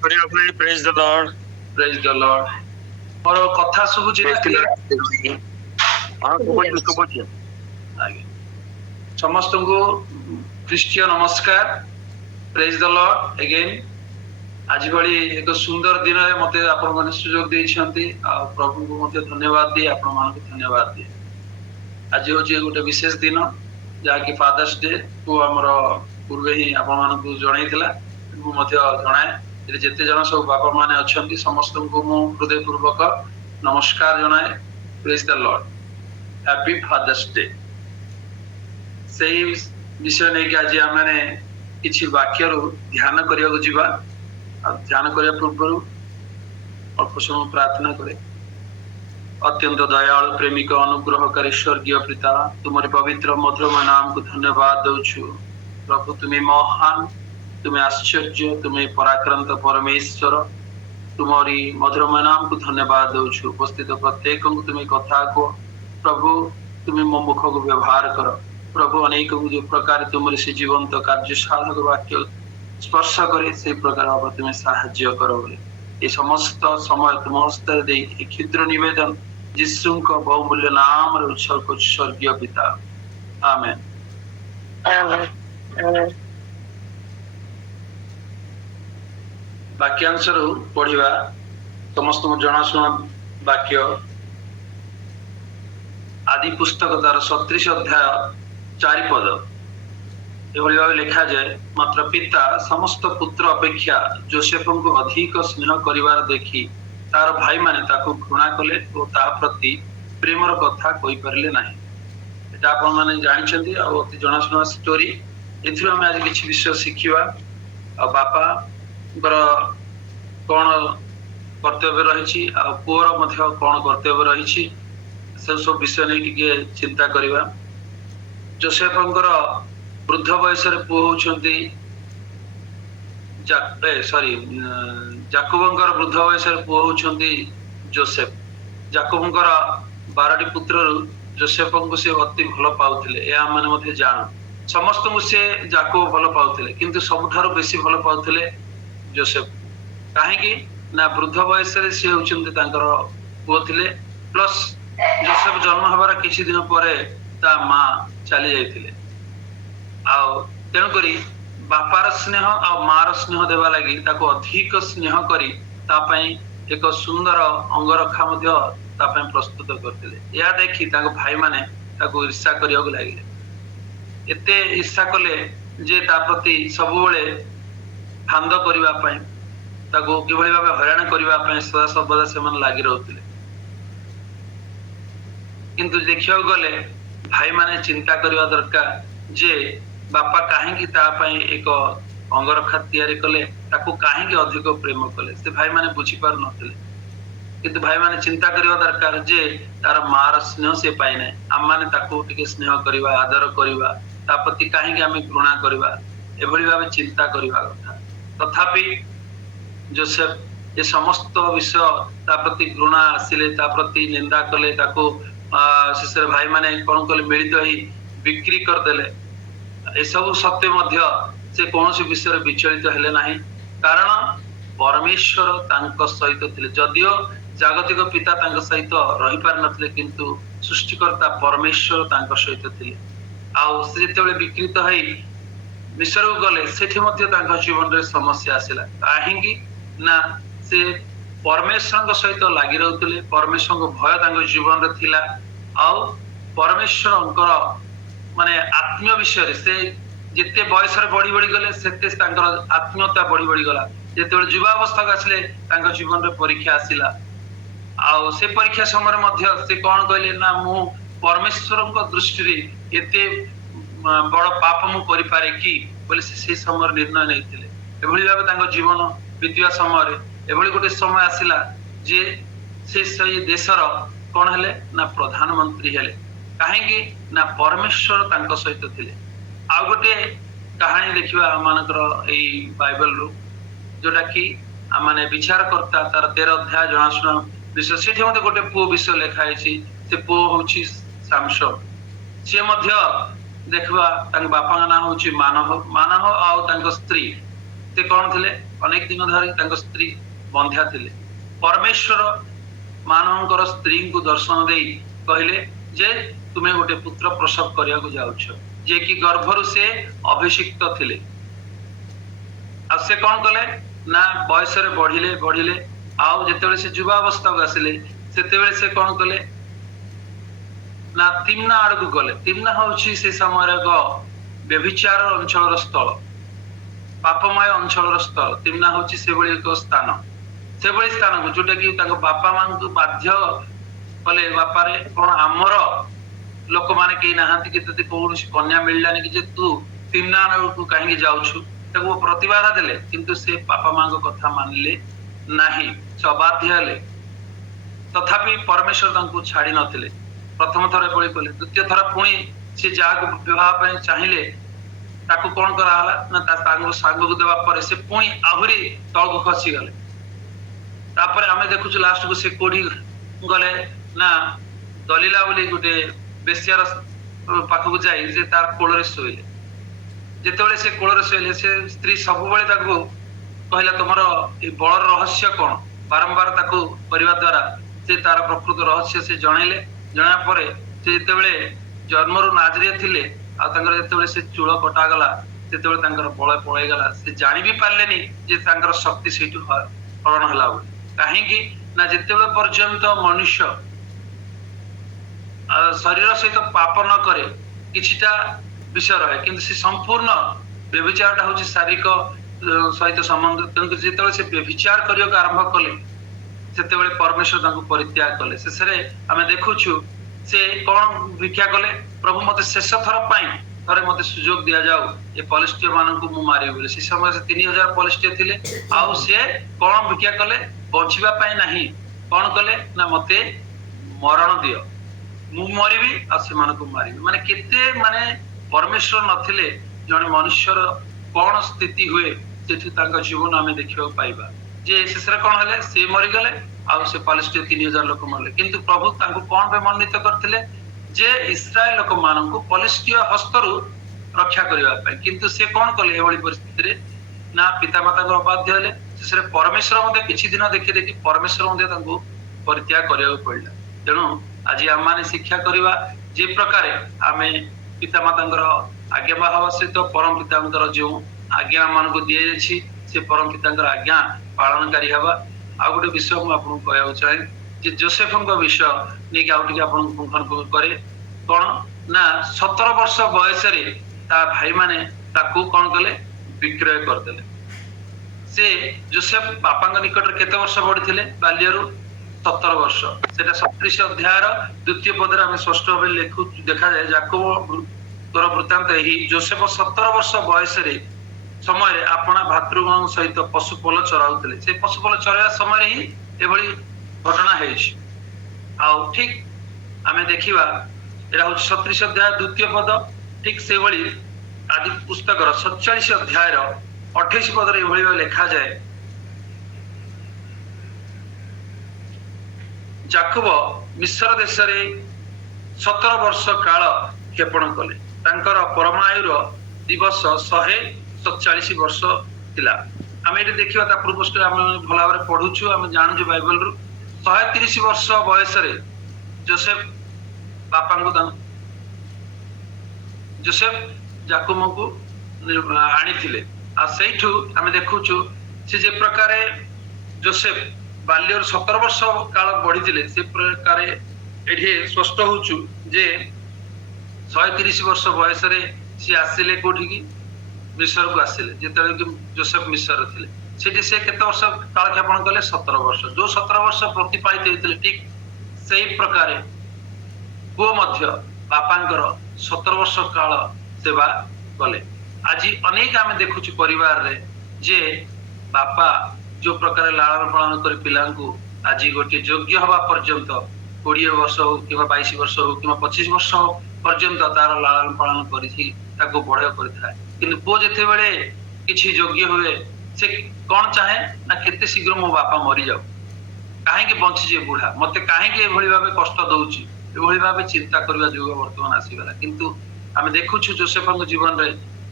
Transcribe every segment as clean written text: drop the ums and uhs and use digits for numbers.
Praise the Lord. Praise the Lord. ମୋର କଥା ଶୁଭୁଛି ନା କ୍ଲିୟର? ହଁ ଶୁଭୁଛି। ଆଜ୍ଞା ସମସ୍ତଙ୍କୁ ଖ୍ରୀଷ୍ଟୀୟ ନମସ୍କାର। ପ୍ରେଜ୍ ଦ ଲର୍ଡ ଏଗେନ୍। ଆଜି ଭଳି ଏକ ସୁନ୍ଦର ଦିନରେ ମତେ ଆପଣମାନେ ସୁଯୋଗ ଦେଇଛନ୍ତି ଆଉ ପ୍ରଭୁଙ୍କୁ ମଧ୍ୟ ଧନ୍ୟବାଦ ଦିଏ, ଆପଣମାନଙ୍କୁ ଧନ୍ୟବାଦ ଦିଏ। ଆଜି ହଉଛି ଗୋଟେ ବିଶେଷ ଦିନ ଯାହାକି ଫାଦର୍ସ ଡେ କୁ ଆମର ପୂର୍ବେ ହିଁ ଆପଣମାନଙ୍କୁ ଜଣାଇଥିଲା। ମୁଁ ମଧ୍ୟ ଜଣାଏ ଯେତେ ଜଣ ସବୁ ବାପା ମାନେ ଅଛନ୍ତି ସମସ୍ତଙ୍କୁ ମୁଁ ହୃଦୟପୂର୍ବକ ନମସ୍କାର ଜଣାଏ। ପ୍ରେଜ୍ ଦ ଲର୍ଡ, ହ୍ୟାପି ଫାଦର୍ସ ଡେ। ସେଇ ବିଷୟ ନେଇକି ଆଜି ଆମେ କିଛି ବାକ୍ୟରୁ ଧ୍ୟାନ କରିବାକୁ ଯିବା। ଆଉ ଧ୍ୟାନ କରିବା ପୂର୍ବରୁ ଅଳ୍ପ ସମୟ ପ୍ରାର୍ଥନା କରେ। ଅତ୍ୟନ୍ତ ଦୟାଳୁ ପ୍ରେମିକ ଅନୁଗ୍ରହକାରୀ ସ୍ୱର୍ଗୀୟ ପିତା, ତୁମରି ପବିତ୍ର ମଧୁରମୟ ନାମକୁ ଧନ୍ୟବାଦ ଦଉଛୁ। ପ୍ରଭୁ ତୁମେ ମହାନ, ତୁମେ ଆଶ୍ଚର୍ଯ୍ୟ, ତୁମେ ପରାକ୍ରାନ୍ତ ପରମେଶ୍ୱର। ତୁମରି ମଧୁରମୟ ନାମକୁ ଧନ୍ୟବାଦ ଦଉଛୁ। ଉପସ୍ଥିତ ପ୍ରତ୍ୟେକଙ୍କୁ ତୁମେ କଥା କୁହ ପ୍ରଭୁ, ତୁମେ ମୋ ମୁଖକୁ ବ୍ୟବହାର କର ପ୍ରଭୁ। ଅନେକଙ୍କୁ ଯୋଉ ପ୍ରକାର ତୁମର ସେ ଜୀବନ୍ତ କାର୍ଯ୍ୟ ସାଧକ ବାକ୍ୟ ସ୍ପର୍ଶ କରେ ସେଇ ପ୍ରକାର ଭାବରେ ତୁମେ ସାହାଯ୍ୟ କର ବୋଲି ଏ ସମସ୍ତ ସମୟ ତୁମ ହସ୍ତରେ ଦେଇ ଏ କ୍ଷୁଦ୍ର ନିବେଦନ ଯୀଶୁଙ୍କ ବହୁମୂଲ୍ୟ ନାମରେ ଉତ୍ସର୍ଗ କରୁଛି ସ୍ୱର୍ଗୀୟ ପିତା, ଆମେନ୍। ବାକ୍ୟାଂଶରୁ ପଢିବା। ସମସ୍ତଙ୍କୁ ଜଣାଶୁଣା ବାକ୍ୟ। ଆଦି ପୁସ୍ତକ ତାର 37 ଅଧ୍ୟାୟ 4 ପଦ ଏଭଳି ଭାବେ ଲେଖାଯାଏ, ମାତ୍ର ପିତା ସମସ୍ତ ପୁତ୍ର ଅପେକ୍ଷା ଯୋସେଫଙ୍କୁ ଅଧିକ ସ୍ନେହ କରିବାର ଦେଖି ତାର ଭାଇମାନେ ତାକୁ ଘୃଣା କଲେ ଓ ତା ପ୍ରତି ପ୍ରେମର କଥା କହିପାରିଲେ ନାହିଁ। ଏଟା ଆପଣମାନେ ଜାଣିଛନ୍ତି ଆଉ ଅତି ଜଣାଶୁଣା ଷ୍ଟୋରି। ଏଥିରୁ ଆମେ ଆଜି କିଛି ବିଷୟ ଶିଖିବା। ଆଉ ବାପାଙ୍କର କଣ କର୍ତ୍ତବ୍ୟ ରହିଛି ଆଉ ପୁଅର ମଧ୍ୟ କଣ କର୍ତ୍ତବ୍ୟ ରହିଛି ସେ ସବୁ ବିଷୟ ନେଇ ଟିକେ ଚିନ୍ତା କରିବା। ଯୋସେଫଙ୍କର ବୃଦ୍ଧ ବୟସରେ ପୁଅ ହଉଛନ୍ତି ଯାକୋବଙ୍କର ବୃଦ୍ଧ ବୟସରେ ପୁଅ ହଉଛନ୍ତି ଯୋସେଫ। ଯାକୋବଙ୍କର 12ଟି ପୁତ୍ରରୁ ଯୋସେଫଙ୍କୁ ସେ ଅତି ଭଲ ପାଉଥିଲେ, ଏହା ମାନେ ମଧ୍ୟ ଜାଣୁ। ସମସ୍ତଙ୍କୁ ସେ ଯାକୋବ ଭଲ ପାଉଥିଲେ କିନ୍ତୁ ସବୁଠାରୁ ବେଶୀ ଭଲ ପାଉଥିଲେ ଯୋସେଫ। କାହିଁକି ନା ବୃଦ୍ଧ ବୟସରେ ସେ ହଉଛନ୍ତି ତାଙ୍କର ପୁଅ ଥିଲେ, ପ୍ଲସ୍ ଯୋସେଫ ଜନ୍ମ ହେବାର କିଛି ଦିନ ପରେ ତା ମା ଚାଲି ଯାଇଥିଲେ। ଆଉ ତେଣୁକରି ବାପାର ସ୍ନେହ ଆଉ ମାର ସ୍ନେହ ଦେବା ଲାଗି ତାକୁ ଅଧିକ ସ୍ନେହ କରି ତା ପାଇଁ ଏକ ସୁନ୍ଦର ଅଙ୍ଗରକ୍ଷା ମଧ୍ୟ ତା ପାଇଁ ପ୍ରସ୍ତୁତ କରିଥିଲେ। ଏହା ଦେଖି ତାଙ୍କ ଭାଇମାନେ ତାକୁ ଈର୍ଷା କରିବାକୁ ଲାଗିଲେ। ଏତେ ଈର୍ଷା କଲେ ଯେ ତା ପ୍ରତି ସବୁବେଳେ ଫାନ୍ଦ କରିବା ପାଇଁ, ତାକୁ କିଭଳି ଭାବେ ହଇରାଣ କରିବା ପାଇଁ ସଦାସର୍ବଦା ସେମାନେ ଲାଗି ରହୁଥିଲେ। କିନ୍ତୁ ଦେଖିବାକୁ ଗଲେ ଭାଇମାନେ ଚିନ୍ତା କରିବା ଦରକାର ଯେ ବାପା କାହିଁକି ତା ପାଇଁ ଏକ ଅଙ୍ଗରକ୍ଷା ତିଆରି କଲେ, ତାକୁ କାହିଁକି ଅଧିକ ପ୍ରେମ କଲେ। ସେ ଭାଇମାନେ ବୁଝିପାରୁନଥିଲେ। କିନ୍ତୁ ଭାଇମାନେ ଚିନ୍ତା କରିବା ଦରକାର ଯେ ତାର ମାର ସ୍ନେହ ସେ ପାଇନାହିଁ, ଆମମାନେ ତାକୁ ଟିକେ ସ୍ନେହ କରିବା, ଆଦର କରିବା, ତା ପ୍ରତି କାହିଁକି ଆମେ ଘୃଣା କରିବା, ଏଭଳି ଭାବେ ଚିନ୍ତା କରିବା କଥା। ତଥାପି ଯୋସେଫ ଏ ସମସ୍ତ ବିଷୟ ତା ପ୍ରତି ଘୃଣା ଆସିଲେ, ତା ପ୍ରତି ନିନ୍ଦା କଲେ, ତାକୁ ଶେଷରେ ଭାଇମାନେ କଣ କଲେ, ମିଳିତ ହେଇ ବିକ୍ରି କରିଦେଲେ। ଏସବୁ ସତ୍ତ୍ୱେ ମଧ୍ୟ ସେ କୌଣସି ବିଷୟରେ ବିଚଳିତ ହେଲେ ନାହିଁ, କାରଣ ପରମେଶ୍ୱର ତାଙ୍କ ସହିତ ଥିଲେ। ଯଦିଓ ଜାଗତିକ ପିତା ତାଙ୍କ ସହିତ ରହିପାରିନଥିଲେ କିନ୍ତୁ ସୃଷ୍ଟିକର୍ତ୍ତା ପରମେଶ୍ୱର ତାଙ୍କ ସହିତ ଥିଲେ। ଆଉ ସେ ଯେତେବେଳେ ବିକୃତ ହେଇ ମିଶ୍ରକୁ ଗଲେ ସେଠି ମଧ୍ୟ ତାଙ୍କ ଜୀବନରେ ସମସ୍ୟା ଆସିଲା। କାହିଁକି ନା ସେ ପରମେଶ୍ୱରଙ୍କ ସହିତ ଲାଗି ରହୁଥିଲେ, ପରମେଶ୍ୱରଙ୍କ ଭୟ ତାଙ୍କ ଜୀବନରେ ଥିଲା। ଆଉ ପରମେଶ୍ୱରଙ୍କର ମାନେ ଆତ୍ମୀୟ ବିଷୟରେ ସେ ଯେତେ ବୟସରେ ବଢି ବଢି ଗଲେ ସେତେ ତାଙ୍କର ଆତ୍ମୀୟତା ବଢି ବଢି ଗଲା। ଯେତେବେଳେ ଯୁବାବସ୍ଥାକୁ ଆସିଲେ ତାଙ୍କ ଜୀବନରେ ପରୀକ୍ଷା ଆସିଲା। ଆଉ ସେ ପରୀକ୍ଷା ସମୟରେ ମଧ୍ୟ ସେ କଣ କହିଲେ ନା, ମୁଁ ପରମେଶ୍ୱରଙ୍କ ଦୃଷ୍ଟିରେ ଏତେ ବଡ ପାପ ମୁଁ କରିପାରେ କି ବୋଲି ସେ ସେଇ ସମୟରେ ନିର୍ଣ୍ଣୟ ନେଇଥିଲେ। ଏଭଳି ଭାବେ ତାଙ୍କ ଜୀବନ ବିତିବା ସମୟରେ ଏଭଳି ଗୋଟେ ସମୟ ଆସିଲା ଯେ ସେ ସେଇ ଦେଶର କଣ ହେଲେ ନା ପ୍ରଧାନମନ୍ତ୍ରୀ ହେଲେ। କାହିଁକି ନା ପରମେଶ୍ୱର ତାଙ୍କ ସହିତ ଥିଲେ। ଆଉ ଗୋଟେ କାହାଣୀ ଦେଖିବା ଆମମାନଙ୍କର ଏଇ ବାଇବଲରୁ, ଯୋଉଟା କି ଆମମାନେ ବିଚାରକର୍ତ୍ତା ତାର 13 ଅଧ୍ୟାୟ ଜଣାଶୁଣା ବିଷୟ। ସେଠି ମଧ୍ୟ ଗୋଟେ ପୁଅ ବିଷୟ ଲେଖା ହେଇଛି। ସେ ପୁଅ ହଉଛି ସାମସନ। ସିଏ ମଧ୍ୟ देखा बापा ना हूँ मानव मानव आउ स्त्री से कौन थे अनेक दिन धरी स्त्री बंध्या थे परमेश्वर मानव स्त्री को दर्शन दे कहले जे तुम्हें गोटे पुत्र प्रसव करने को जाउछ जे कि गर्भरु से अभिषिक्त थिले आ से कौन कले ना बयस बढ़िले बढ़िले आउ जिते से युवावस्था को आसिले से कौन कले ना तिम्ना आड़ को गले तिम्ना हूँ से समय व्यभिचार अंचल स्थल पापमय अंचल स्थल तिम्ना हूँ से एक स्थान से स्थान को जोटा कि बापा मां को बाध्य कले बापा रे कौन आमर लोक माने कहीं नहांती कि तते कौन कन्या मिललानी कि जे तू तिम्ना को कहीं जाउछु ताको प्रतिबाधा देले किंतु से बापा मां को कथा मानले नाही से अबाध्य हेले तथापि परमेश्वर तांको छाड़ी नथिले प्रथम थर बळी कले द्वितीय थर पुणी से जाको विवाह पे चाहिले ताको कौन करा हला ना सांग को देवा पर से पुणी आहुरी तळ को खसी गले तापर हमें देखुछु लास्ट को से कोडी गले ना दलीला बोली गोटे बेसियार पाखक जाई जे तार कोଳରେ ଶୋଇଲେ ଯେତେବେଳେ ସେ କୋଳରେ ଶୋଇଲେ ସେ ସ୍ତ୍ରୀ ସବୁବେଳେ ତାକୁ କହିଲା ତମର ଏ ବଳର ରହସ୍ୟ କଣ ବାରମ୍ବାର ତାକୁ କରିବା ଦ୍ୱାରା ସେ ତାର ପ୍ରକୃତ ରହସ୍ୟ ସେ ଜଣେଇଲେ ଜଣା ପରେ ସେ ଯେତେବେଳେ ଜନ୍ମରୁ ନାଜରିଆ ଥିଲେ ଆଉ ତାଙ୍କର ଯେତେବେଳେ ସେ ଚୂଳ କଟାଗଲା ସେତେବେଳେ ତାଙ୍କର ବଳ ପଳେଇଗଲା ସେ ଜାଣି ବି ପାରିଲେନି ଯେ ତାଙ୍କର ଶକ୍ତି ସେଇଠୁ ହରଣ ହେଲା ବୋଲି କାହିଁକି ନା ଯେତେବେଳେ ପର୍ଯ୍ୟନ୍ତ ମନୁଷ୍ୟ शरीर सहित पाप न करे किछिटा विषय रहे किंतु से संपूर्ण व्यभिचारटा हूँ शारीरिक सहित संबंध तेणुक जिते से व्यभिचार करने आरंभ कले से परमेश्वर परित्याग कले शेष आम देखुछु से कौन भिक्षा कले प्रभु मत शेष थर थे मत सुजोग दि जाऊ ये पलिस्टिय मान को मारि बोले से समय से 3000 पलिस्टिय थे आउ से कौन भिक्षा कले बचापी ना कौन कले ना मत मरण दियो मु मरबी मारि माने केते माने परमेश्वर नथिले जने मनुष्यर कौन स्थिति हुए सेठु तांका जीवन आमे देखिबा पाइबा जे शेषरे कौन हले से मरि गले आ से पालेस्टीन 3000 लोक मरले किंतु प्रभु तांको कौन पे मनोनीत करथिले जे इस्राएल लोक माननकु पलिस्टीय हस्तरु रक्षा करिबा पय किंतु से कौन कले एवली परिस्थिति रे ना पिता माता को बाध्य हले शेषरे परमेश्वर मते किछि दिन देखि देखि परमेश्वर मते तांको परित्याग करिया पड़ला तेणु आज आम मैंने शिक्षा करवा जे प्रकार आम पिता माता आज्ञा हवा सहित परम पिता जो आज्ञा मान को दि जाए से परम पिता आज्ञा पालनकारी हवा आ गोटे विषय मुझे कहना चाहे जोसेफ विषय नहीं पुंखानुपुंख करे कौन ना 17 वर्ष बयस भाई माने कौन कले विक्रय करदे से जोसेफ बापा निकट केते वर्ष बढ़ी बाल्यरू 17 वर्ष से 37 अध्याय द्वितीय पद आम स्पष्ट भाव लेखु देखा जाए याकूब वृत्तांत ही जोसेफ 17 वर्ष बयस समय अपना भातृगण सहित पशुपल चराउले से पशुपल चराइवा समय ही एभली घटना है ठीक आम देखा यहाँ हूँ 37 अध्याय द्वितीय पद ठीक से आदि पुस्तक 47 अध्याय 28 पद ये लिखा जाए याकूब मिस्र देश रे 17 वर्ष काल क्षेपण कले तांकर परमायुर दिवस 147 वर्ष थिला आम ये देखा पूर्व आम भल भाव पढ़ुचु आम जानूँ बाइबल रु 130 वर्ष बयस जोसेफ बापा को जोसेफ याकूब को आनी आम देखुचु से जे प्रकार जोसेफ बाल्यर 17 वर्ष काल बढ़ी से प्रकार ये स्पष्ट होचु जे 130 वर्ष बयस सी आसिले कोठी की मिस्र को आसिले जेतेबेले कि जोसेफ मिस्र थिले सेठी से केते वर्ष कालक्षेपण कले 17 वर्ष जो 17 वर्ष प्रतिपालित होइतिले ठीक सही प्रकार पुओ मध्य बापांकर 17 वर्ष काल सेवा कले आज अनेक आम देखुछु परिवार रे जे बापा जो प्रकार लालन पालन कर पिला आज गोटे योग्य हवा पर्यंत 20 वर्ष हो कि 22 वर्ष हो कि 25 वर्ष पर्यंत तार लालन पालन कर बड़ कर पुओ जिते बड़े किसी योग्य हुए से कौन चाहे ना केते शीघ्र मो बापा मरी जाऊ कहीं बंची बुढ़ा मत कहीं भाव कष्ट दौर भाव चिंता करने जुग बर्तमान आसगला किंतु आम देखु जोसेफ जीवन रे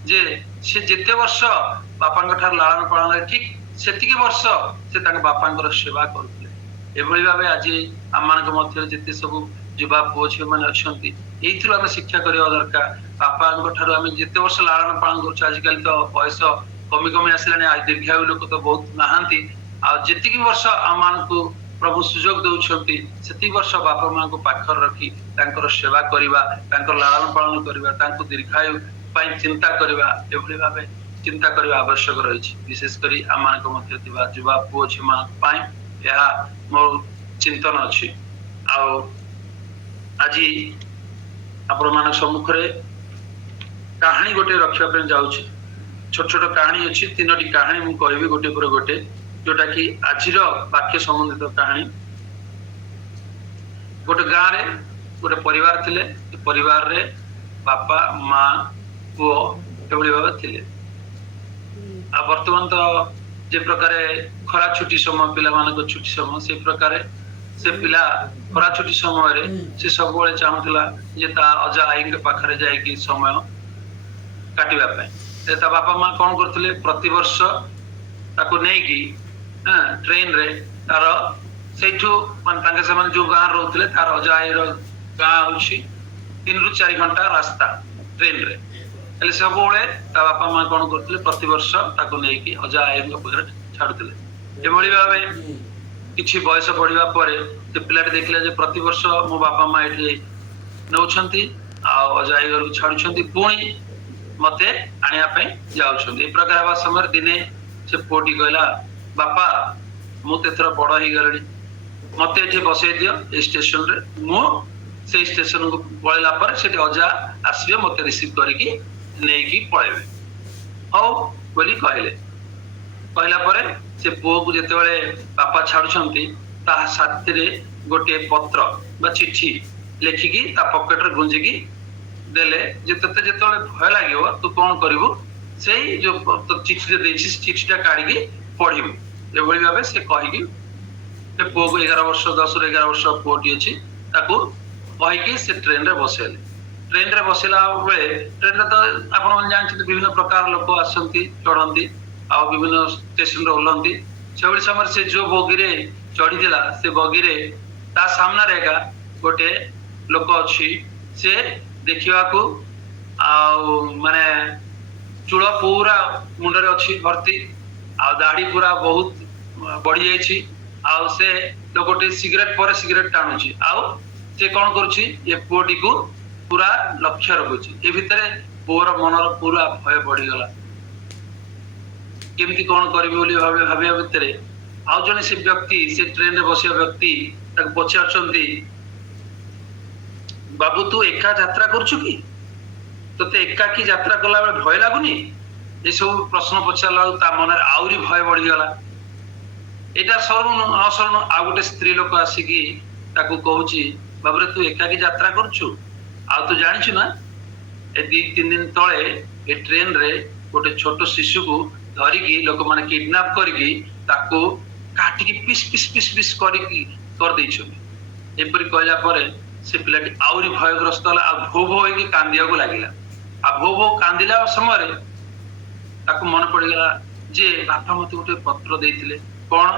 जे से जिते वर्ष बापा लालन पालन ठीक से वर्ष से बापा सेवा करते भाव आज आम मध्य जिते सब युवा पुओ झी मैंने अच्छा आम शिक्षा करवा दरकार बापा आम जिते वर्ष लालन पालन कर आजिकल तो बयस कमी कमी आसला दीर्घायु लोक तो बहुत नहांती जी वर्ष आम प्रभु सुजोग दौरान से वर्ष बापा माँ को पाखर रखी सेवा करवा लालन पालन करवा दीर्घायु चिंता करवा एभली भाव चिंता करवा आवश्यक रही विशेषकर आम मध्य युवा पुओ झी यह मो चिंतन अच्छी आज आपण मान सम्मुख कहानी गोटे रखा जाऊँ छोट छोट कहानी अच्छी तीनोटी कहानी मुझे कहबी गोटे पर गोटे जोटा कि आज वाक्य संबंधित कहानी गोटे गाँव रे गोटे परिवार थिले परिवार रे बापा माँ पुओ एभली भाव थिले आ वर्तमान तो जे प्रकार खरा छुट्टी समय पिला मान छुट्टी समय से प्रकार से पिला खरा छुट्टी समय रे से सब बेले चाहूला जे ता अजा आई के पाखरे जाय कि समय काटिबा पे ता बापा माँ कौन करथिले प्रति वर्ष ताको नै कि ट्रेन रे तार सेठू मान तांके से जो गाँ रहउथिले तार अजा आई रो गाँ होछि 3 रु 4 घंटा रास्ता ट्रेन रे एले सब बेले ता बापा माँ कौन करथिले प्रति वर्ष ताको नै कि अजा आई के पाखरे छाडुथिले एभली भाबे किछि बयस बढ़िबा परे ते पिलाटे देखले जे प्रति वर्ष मो बापा माँ एठी नउछंती आ अजा आई घर छाडुछंती पुणी मते आनिया पे जाउछंती ए प्रकार हवा समय दिने से पोटी कहला बापा मु तेथर बड़ ही गलडी मते एठी बसै दियो ए स्टेशन रे मु से स्टेशन को पळेला पर सेठी अजा आसीबे मते रिसीव करिकि नेकी पळेबे हौ बोली कहले कहला परे से पुओ को जेते बेले बापा छाडुछंती ता साथी रे गोटे पत्र बा चिट्ठी लेखिकी ता पॉकेट रे गुंजिकी देले जे तते जेते भय लागियो तू कोन करिवो सेही जो चिट्ठी देछि चिट्ठीटा काढिकी पढिबो एभली भाबे से कहिकी ते पुओ को 11 वर्ष 10 ରୁ 11 वर्ष पुओटी अछि ताको कहिकी से ट्रेन रे बसेले ट्रेन रे बसेला बेले ट्रेन रे तो आपण मन जानछि विभिन्न प्रकार लोक आसंती चढ़ंती आ विभिन्न स्टेशन रे ओलंती सेवली समय से जो बगी रे चढ़ी दिला से बगी रे ता सामना रेगा गोटे लोक अछि से देखिवा को आ माने चूड़ पूरा मुंडरे अच्छी भर्ती आ दाढ़ी पूरा बहुत बढ़ी जाइछि आ से लोकटे सिगरेट पर सिगरेट टाणुछि आ से कोन करूछि ये पुओटी को पूरा लक्ष्य रखुछि ए भितरे पुओर मनर पूरा भय बढ़ी गला केमती कोन करबी बोली भाबे भितरे आ जने से व्यक्ति से ट्रेन रे बसिया व्यक्ति तक पछारचंती बाबू तू एका यात्रा करछु की तोते एकाकी यात्रा कला बेले भय लागुनी ए सब प्रश्न पचारला ता मन आउरी भय बढ़ी गला एटा सरनु असरनु आ गोटे स्त्री लोक आसीकी ताकू कहूची बाबरे तू एकाकी यात्रा करछु आ तू जानिछु ना ए 2-3 दिन तळे ए ट्रेन रे गोटे छोटो शिशु को धरिकी लोक माने किडनैप करकी ताकू काटिकी पीस पीस पीस पीस करकी कर दैछु एपरि कहला परे से पिलाटी आउरी भयग्रस्त होला आ भो भो होई कांदिया को लागिला आ भो भो कांदिला समय ताको मन पड़ गला जे बापा मते गोटे पत्र देइथिले कोन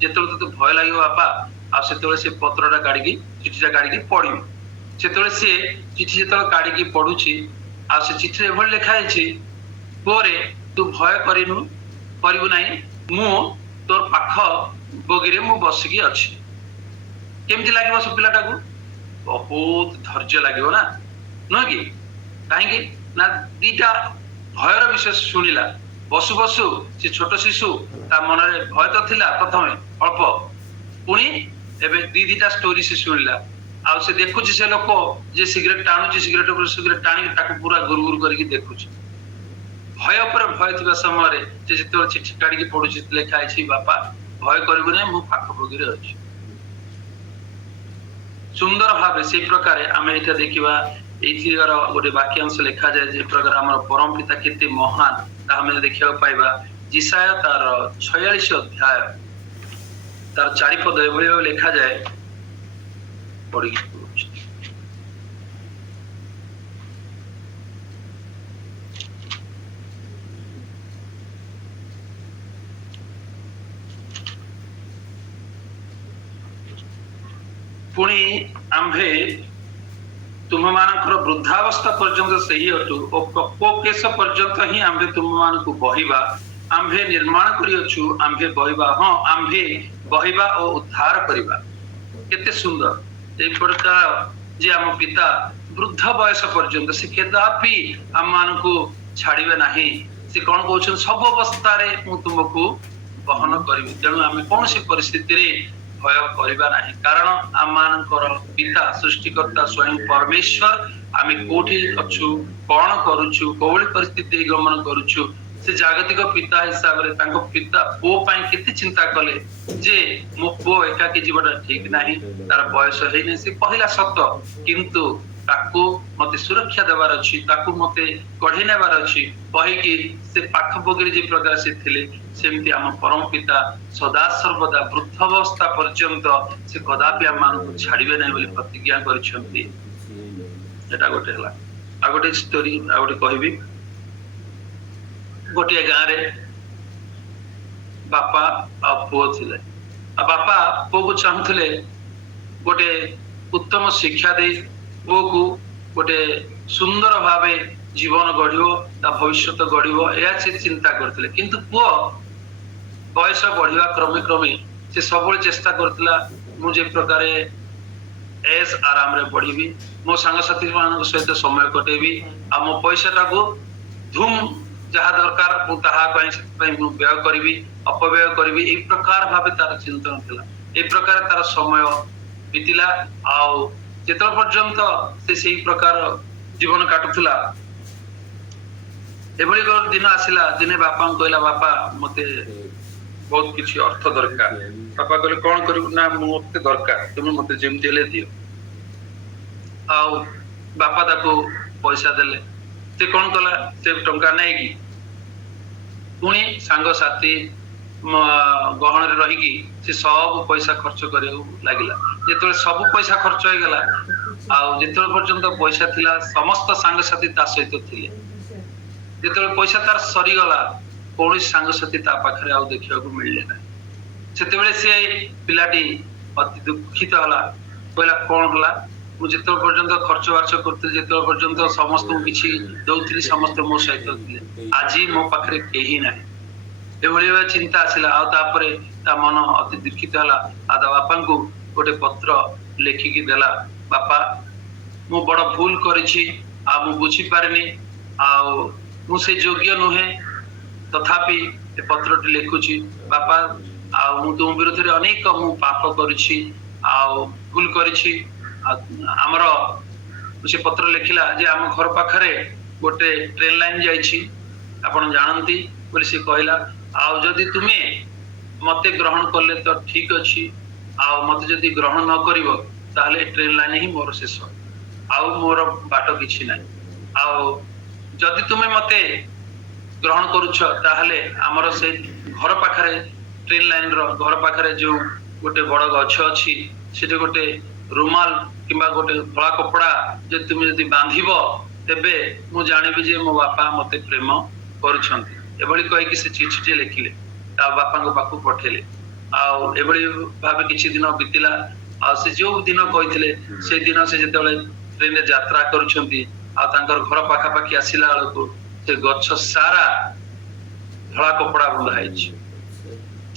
जेतले तते भय लागियो बापा आ सेतले से पत्रटा काढिकी चिठीटा काढिकी पढिबो सेतले से चिठी जेतले काढिकी पढुची आ से चिठी रे भल लिखा आछि पोरे तू भय करिनु नाही मु तोर पाख बगिरे मु बसिकी अछि केमति लागिबो से पिलाटा को बहुत धैर्य लगे ना नुह कि कहीं ना दीटा भयर विषय शुणिला बसु बसु से छोट शिशु ता मन में भय तो थिला प्रथमे अल्प पुणी एबे दीटा स्टोरी से शुणिला आ से देखुची से लोक जे सिगरेट टाणुची सिगरेट पर सिगरेट टाणी ताको पूरा गुरगुर करके देखुची भय पर भय थिबा समय रे जे जेते चिट्ठी काढी के पढुची लेखा आछि बापा भय करबो नै मु पाख बगिरे अछि सुंदर भाव से प्रकार आम ये देखा ये गोटे वाक्यांश लिखा जाए जे प्रकार आम परम पिता केते महान आम देखा पाइबा जिसाया तार 46 अध्याय तार 4 पद एभली लिखा जाए पढ़ी पुणी आम्भे तुम मानकर वृद्धावस्था पर्यंत सही अटु और प्रकोकेश पर्यंत ही आम्भे तुम मान को बहिबा आम्भे निर्माण करियछु आम्भे बहिबा हाँ आम्भे बहिबा और उद्धार करिबा केते सुंदर एक प्रकार जे आम पिता वृद्ध बयस पर्यंत से कदापि आम मान को छाड़िबे नाही से कौन कहउछन सब अवस्था रे मु तुमको बहन करिबि तेणु आम कौन सी परिस्थिति रे भय करिबा नाही कारण आम मानकर पिता सृष्टिकर्ता स्वयं परमेश्वर आम कोठी अछु कौन करूछु कोवली परिस्थिति गमन करूछु से जागतिक पिता हिसाब रे तांको पिता पो पाई केते चिंता कले जे मो पो एकाकी जीवटा ठीक नाही तार बयस हेइ नै से पहिला सत्य किंतु ताकू मते सुरक्षा देवार अछि ताकू मते कढे नेबार अछि कहि कि से पाख बगरी जे प्रकार से थिले सेमति हम परम पिता सदा सर्वदा वृद्ध अवस्था पर्यंत से कदापि हम मान को छाड़िबे नै बोली प्रतिज्ञा करिसथि एटा गोटे हला आ गोटे स्टोरी आ गोटे कहबी गोटे गाँ रे बापा आ पुओ थिले आ बापा पुओ को चाहुथिले गोटे उत्तम शिक्षा दे पुओ को गोटे सुंदर भावे जीवन गढ़िबो ता भविष्य गढ़िबो या से चिंता करथिले किंतु पुओ बयस बढ़िया क्रमे क्रमे से सब चेष्टा करथिला मु जे प्रकारे एस आराम रे बढ़िबी मो संग साथी मान सहित समय कटेबी आ मो पैसा को धूम जहाँ दरकार व्यय करी अपव्यय करी ए प्रकार भाव तार चिंतन थिला ए प्रकार तार समय बीतला आत पर्यंत से प्रकार जीवन काटुला एभली दिन आसला दिने बापा कहला बापा मते बहुत किसी अर्थ दरकार बापा कहले कौन करू ना मते दरकार तुम मते जेमती हेले दियो आउ बापा ताको पैसा देले से कौन कला से टंका नहीं कि पुणी सांग साथी गहन रे रही से सब पैसा खर्च करिया लागिला जेतले सब पैसा खर्च हो गला आ जेतले पर्यंत पैसा थिला समस्त सांग साथी ता सहित थिले जेतले पैसा तार सरी गला कोन सांग साथी ता पाखरे आ देखिया को मिलले ना सेते बेले से पिलाटी अति दुखित हला कहला कोन हला मु जेत पर्यंत खर्च बार्च करते जेत पर्यंत समस्त किसी दौली समस्त मो सहित थे आज मो पाखे कहीं ना ये चिंता आसला ता मन अति दुखित है आ बापा को गोटे पत्र लेखिकी देला बापा मु बड़ भूल करी बुझी पारे से योग्य नुहे तथापि पत्र टी लिखुची बापा तुम विरोध में अनेक मु पाप करुछि भूल करी आमर से पत्र लिखिला जे आम घर पाखरे गोटे ट्रेन लाइन जाइछि आपण जानती बोली से कहला आउ जदि तुमे मते ग्रहण करले तो ठीक अछि आउ मते जदि ग्रहण न करिवो ताहले ट्रेन लाइन ही मोर शेष आउ मोर बाट किछि नै आउ जदि तुमे मते ग्रहण करूछ ताहले हमर से घर पाखरे ट्रेन लाइन रो घर पाखरे जो गोटे बड़ गछ अछि सेटे गोटे रुमाल किंबा गोटे धला कपड़ा जे तुम यदि बांधिब तेबे मु जानिबि जे मो बापा मते प्रेम करूछंती एभली कहि कि से चिठी लिखिले ता बापा को पाखु पठेले आ एभली भाबे किछि दिन बितिला आ से जो दिन कहिथिले से दिन से जेतेबेले ट्रेन रे यात्रा करूछंती आ तांकर घर पाखा पाखी आसिला को से गछ सारा धला कपड़ा बंधा हैछि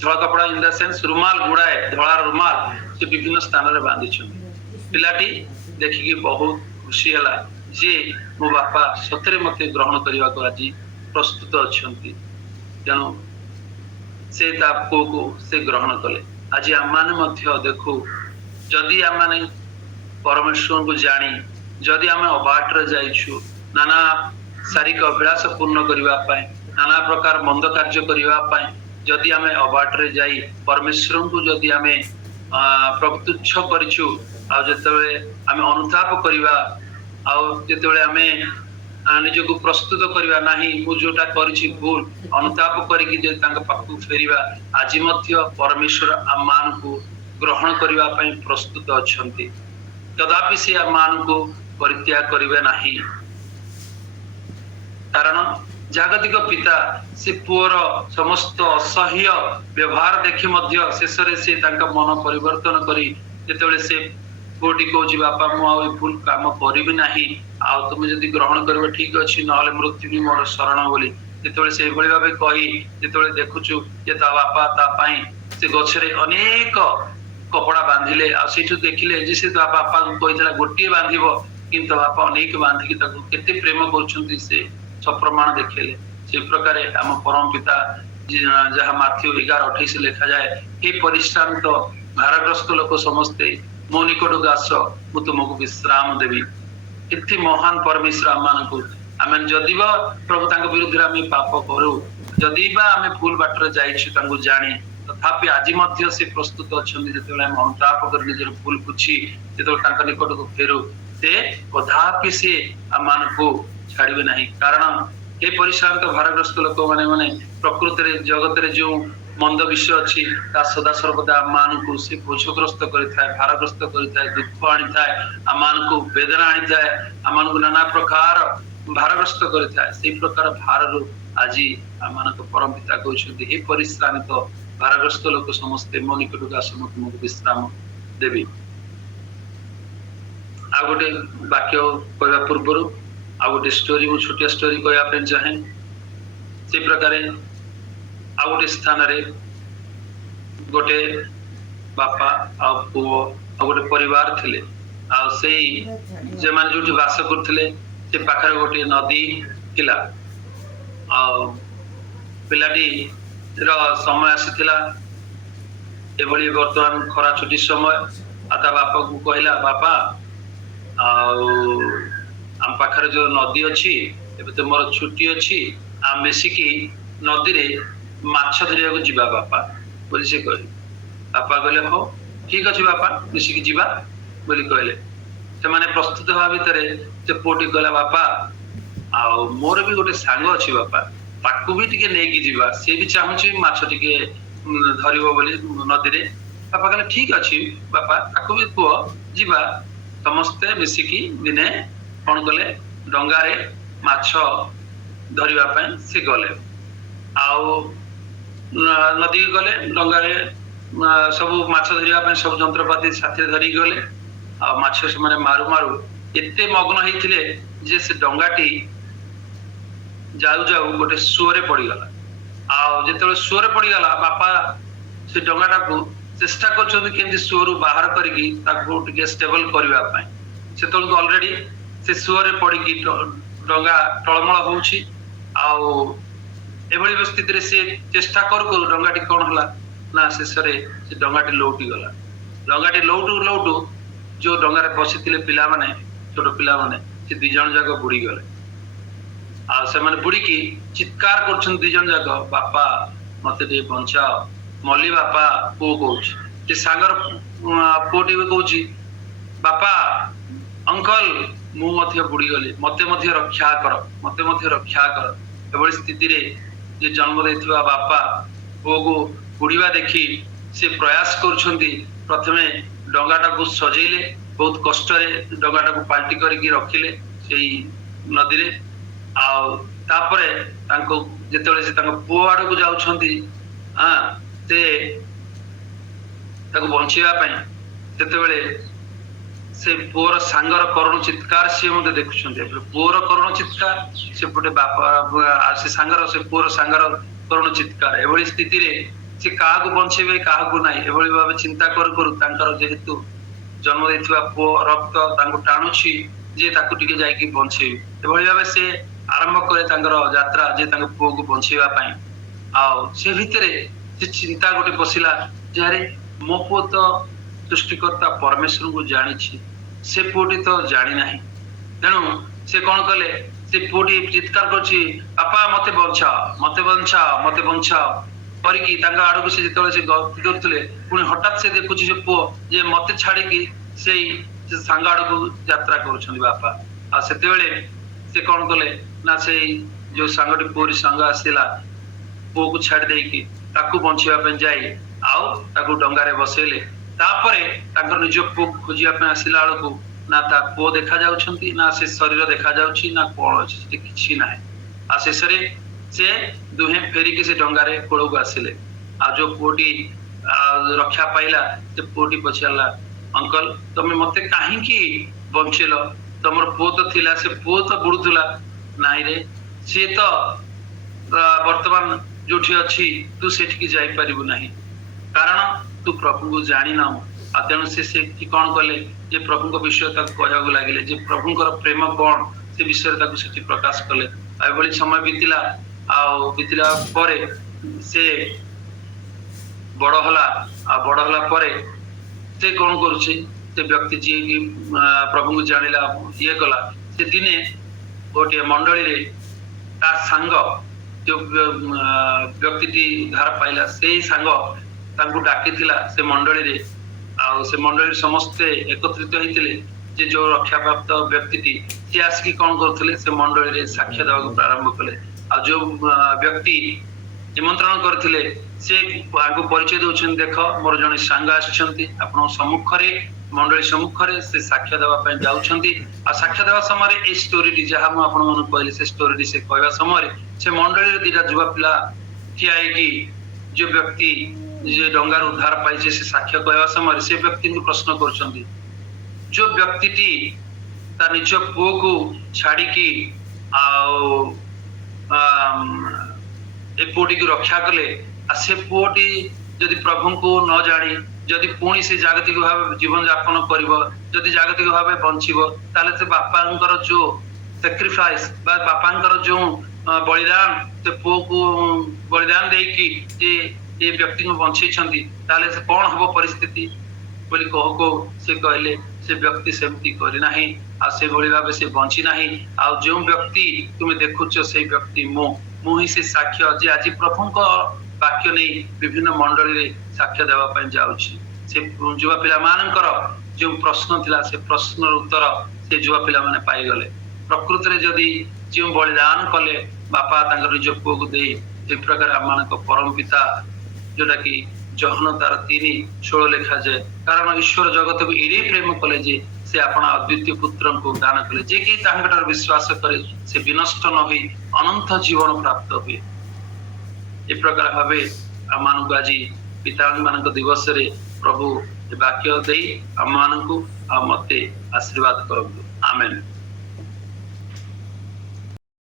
धला कपड़ा इन द सेंस रुमाल गुड़ाए धला रुमाल से विभिन्न स्थान रे बांधी छथि पिलाटी देखिकी बहुत खुशी है जे मो बापा सतरे मते ग्रहण करने को आज प्रस्तुत अच्छा तेणु से को से ग्रहण कले आज आम देखू जदि आम परमेश्वर को जानी जदि आम अबाटर जाइछु नाना शारीरिक अभिलाष पूर्ण करने नाना प्रकार मंद कार्य करने जदि आम अबाटर जाई परमेश्वर को जदि आम प्रत्युच्छ करिछु आ जेतेबेले आमे अनुताप करिवा आ जेतेबेले आमे निजको प्रस्तुत करिवा नाही मु जोटा करिछि भूल अनुताप करिकि जे तांग पाखु फेरिवा आज मध्य परमेश्वर आमान को ग्रहण करिवा पई प्रस्तुत अछंती कदापि से आमान को परित्याग करिवे नाही कारण जागतिक पिता से पुअर समस्त असह्य व्यवहार देखि मध्य शेष रे से तांका मन परिवर्तन करी जेतेबेले से पुटी कौच बापा मुझे भूल कम करी ना तुम जदि ग्रहण कर ठीक अच्छे ना मृत्यु भी मोर शरण बोली जिते से भाव कही जो देखुचु जे ता बापा तापाई से गछरे अनेक कपड़ा बांधिले आठू देखिले जे से बापा कही गोटे बांधिब किंतु बापा अनेक बांधिकी केते प्रेम कर सप्रमाण देखले से प्रकार आम परम पिता जहाँ माथ्यू 11:28 लिखा जाए हे परिश्रांत भारग्रस्त लोक समस्ते मो निकट आस मु तुमको विश्राम देवी इति महान परमेश्वर मान आम जदि प्रभु विरुद्ध आम पाप करूँ जदि आम भूल बाटर जाइछू जानी तथापि आज से प्रस्तुत अच्छा जो अनुताप कर निजर भूल बुझी जो निकट को फेरू से कदापि से आम को छाड़े ना कारण ये परिश्रांत भारग्रस्त लोक मैंने प्रकृति जगत जो मंद विषय अच्छी सदा सर्वदा आम को से बोझग्रस्त करें भारग्रस्त करें दुख आनी था आम को वेदना आनी था आम को नाना प्रकार भारग्रस्त करें से प्रकार भार आज आम परम पिता कहते हे परिश्रांत भारग्रस्त लोक समस्ते मो निकट आस तुमको विश्राम देवी आ गोटे वाक्य कहवा पूर्व आ गोटे स्टोरी मु छोटिया स्टोरी कहवाई चाहे से प्रकार आ गोटे स्थान रे गोटे बापा आ पुओ आ गोटे परिवार थिले आ से जे माने जोठी वास करथिले से पाखरे गोटे नदी थिला आ पिलाटी रो समय आसीथिला एभली वर्तमान खरा छुट्टी समय आता बापा को कहला बापा आम पाखरे जो नदी अच्छी एबे तो मोर छुट्टी अच्छी आम मिसिकी नदी रे माछ धरिया को जीवा बापा बोली से कह बापा कहले हो ठीक अच्छे बापा मिसिकी जीवा बोली कहले से माने प्रस्तुत हवा भितर से पुटी कहला बापा आ मोर भी गोटे सांग अच्छी बापा ताकू भी टिके नेकी जीवा से भी चाहूची माछ टिके धरिबो बोली नदी रे बापा कहले ठीक अच्छी बापा ताकू भी कुह जीवा समस्ते मिसिकी दिने कौन कले डंगारे माछ धरिबा से गले आउ नदी गले डंगारे सब माछ धरिबा सब जंत्रपाति साथी धरी गले आ माछ से माने मारू मारू एते मग्न होइथिले जे से डंगाटी जाऊ जाऊ गोटे सुअरे पड़ीगला आ जेतेबेले सुअरे पड़ीगला बापा से डंगाटा को चेष्टा कर सुअरु बाहर करके स्टेबल करने से अलरेडी से सुअरे पड़ी डंगा टलमल होउछि एभली स्थिति से चेष्टा कर डंगाटी कौन होला ना शेष से डंगाटी लौटी गला डंगाटी लौटू लौटू जो डंगारे बसी पिला माने छोट पिला माने से दी जन जाक बुड़ी गले आ से माने बुड़ी की चित्कार कर दी जन जाक बापा मते टे बचाओ मल्ली बापा पुओ कहूँ सांगर पुओटी भी कहूँ बापा अंकल मुझे बुड़ी गली मत रक्षा कर एभली स्थिति रे जे जन्म देथिबा बापा पुओ को बुड़ीबा देखी से प्रयास करुछंती प्रथमे डंगाटा को सजेले बहुत कष्ट डंगाटा को पाल्टी करके रखिले सेई नदी रे तापरे तांको जेतेबेले से तांको पुओ आड़ को जाउछंती से बचाई से पुअर सांगर करुण चित्कार सी मत देखुं पुअर करुण चित्कार सेपटे बापा से सांगर से पुअर सांगर करुण चित्कार एभली स्थिति रे से क्या बंचेबे क्या ना एभली भाव चिंता कर जेहेतु जन्म देथिबा पुओ रक्त टाणुछि जे ताकू टिके जाइकी बंचेबे एभली भाव से आरंभ करे यात्रा जे पुओ को बंचेबा पई आ से भितरे चिंता गोटे पशिला जारे मो पुओ तो सृष्टिकर्ता परमेश्वर को जानी से पुओटी तो जानी ना तेणु से कौन कले से पुओटी चित्कार करछि बापा मते बंचाओ करके आड़ को से गति करथिले पुणी हठात से देखुछि से पुओ जे मते छाड़ी की से सांग आड़ को यात्रा करुछन्ती बापा आ सेते बेले से कौन कले ना से जो सांगटी पुओरी सांग आसिला पुओ को छाड़ी देकी ताकू बंचाइबा जाई आउ ताकू डंगारे बसेले तापरे ताकर निज पुओ खोजिया पे आसिला बेलू ना ता पुओ देखा जाउछन्ती ना से शरीर देखा जाउछि ना कोन अछि से किछि नाही आ शेषरे से दुहे फेरी के से डंगारे कोळ को आसिले आ जो पुओटी रक्षा पाइला से पुओटी पछाला अंकल तमे मते काहींकी बंचेल तमर पुओ तो थिला से पुओ तो बुडुथुला नाही रे से तो वर्तमान जोठी अछि तू सेठकी जाई परिबु नाही कारण तू प्रभु को जानी ना आ तेणु से कौन कले जे प्रभु विषय कहवाक लगे जे प्रभुଙ୍କର प्रेम कौन से विषय से प्रकाश कले आई समय बीतला बीतला पर से बड़ हला बड़ हला पर से कौन करुचे से व्यक्ति जी की प्रभु को जानिला ये कला से दिने गोटे मंडली रे ता सांग जो व्यक्ति धार पाइला से सांग तांको डाकिथिला से मंडली रे से मंडली समस्ते एकत्रित होइतिले जे जो रक्षा प्राप्त व्यक्ति थी से आसिक कौन करथिले से मंडली रे साक्ष्य देवाक प्रारंभ कले आ जो व्यक्ति निमंत्रण करथिले से आगु परिचय दउछन देख मोर जने सांग आछंती आपन सम्मुख रे मंडली सम्मुख रे से साक्ष्य देवा पय जाउछंती आ साक्ष्य देवा समय ए स्टोरी जहा हम आपन मन कहले से स्टोरी से कहवा समय से मंडली रे दिटा जुवा पिला ठिया कि जो व्यक्ति जे डंगार उद्धार पाइछे से साक्ष्य कहवा समय से व्यक्ति को प्रश्न करछंती जो व्यक्ति टी ता निज पुओ को छाड़ी की ए पुओटी को रक्षा कले आ से पुओटी जदि प्रभु को न जानी जदि पुणी से जागतिक भाव जीवन यापन करिवो जदि जागतिक भाव बंचिवो ताले से बापांकर जो सैक्रिफाइस बा बापांकर जो बलिदान से पुओ को बलिदान देकी जे ये व्यक्ति को बंचेछंती ताले से कौन हबो परिस्थिति बोली कहो से कहले से व्यक्ति सेमती करी नाही आ से भली भाबे से बंची नाही आ जो व्यक्ति तुम देखुछ से व्यक्ति मु ही से साक्ष्य जे आज प्रभु को वाक्य नहीं विभिन्न मंडली रे साक्ष्य देवा पय जाउछि से जुवा पिला मानकर जो प्रश्न थिला से प्रश्न उत्तर से जुवा पिला माने पाई गले प्रकृति रे जदी जो बलिदान कले बापा तांकर निज पुओ को दे जे प्रकार आमान को परम पिता जोटा कि जहन तार 3:16 लिखा जाए कारण ईश्वर जगत को एरे प्रेम कले जे से अपना अद्वितीय पुत्र को दान कले जे कि तांकर विश्वास करे से विनष्ट न होई अनंत जीवन प्राप्त हुए ए प्रकार भावे आमान को आज पिता मान दिवस रे प्रभु वाक्य दे आमान को मते आशीर्वाद करंतु आमेन।